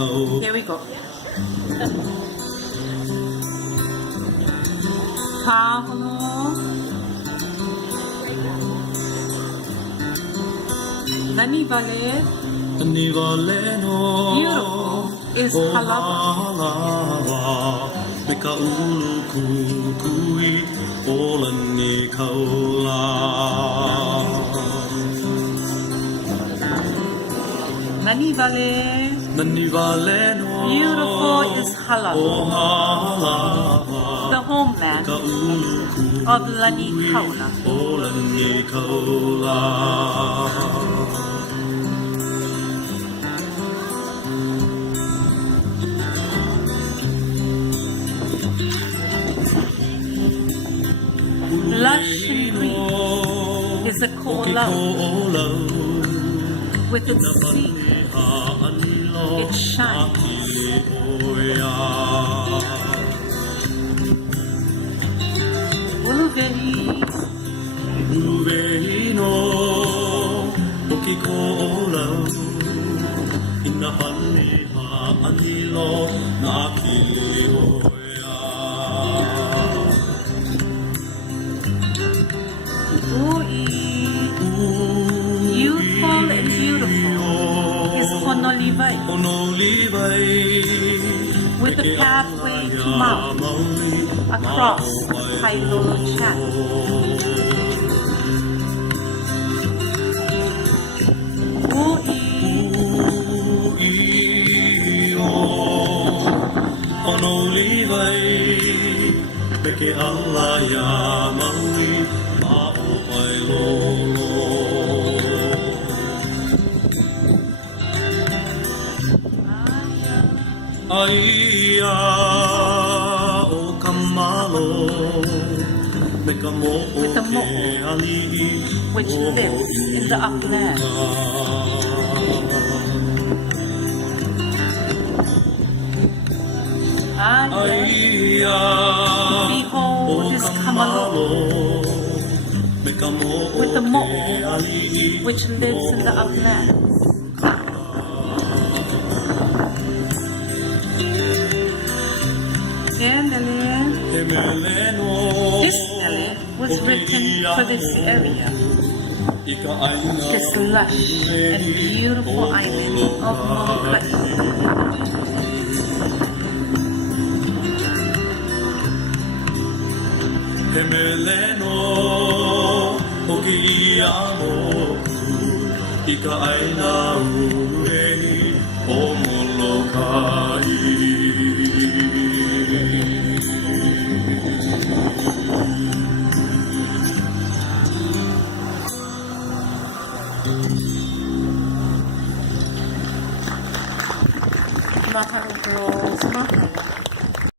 Here we go. Pablo. Nani vale. Beautiful is halava. Meka ulu kukui olani kaula. Nani vale. Beautiful is halava. The homeland of Lani Kaula. Olani kaula. Lush and green is a koala with its secret. It shines. Uluvehi no okikola ina pani ha anilo na kilioya. Youthful and beautiful is Honolivai, with a pathway to Mount across Kailolo Channel. Honolivai, peke Allah ya maui ma'o pailolo. Aia o kamalo meka mo'o With the ke mo'o, ali'i which lives in the upland. Behold this kamalo with the mo'o, which lives in the upland. This Nele was written for this area, this lush and beautiful island of Molokai. Hemeleno okiamo ika aina uehi o Molokai. Mahalo girls, mahalo.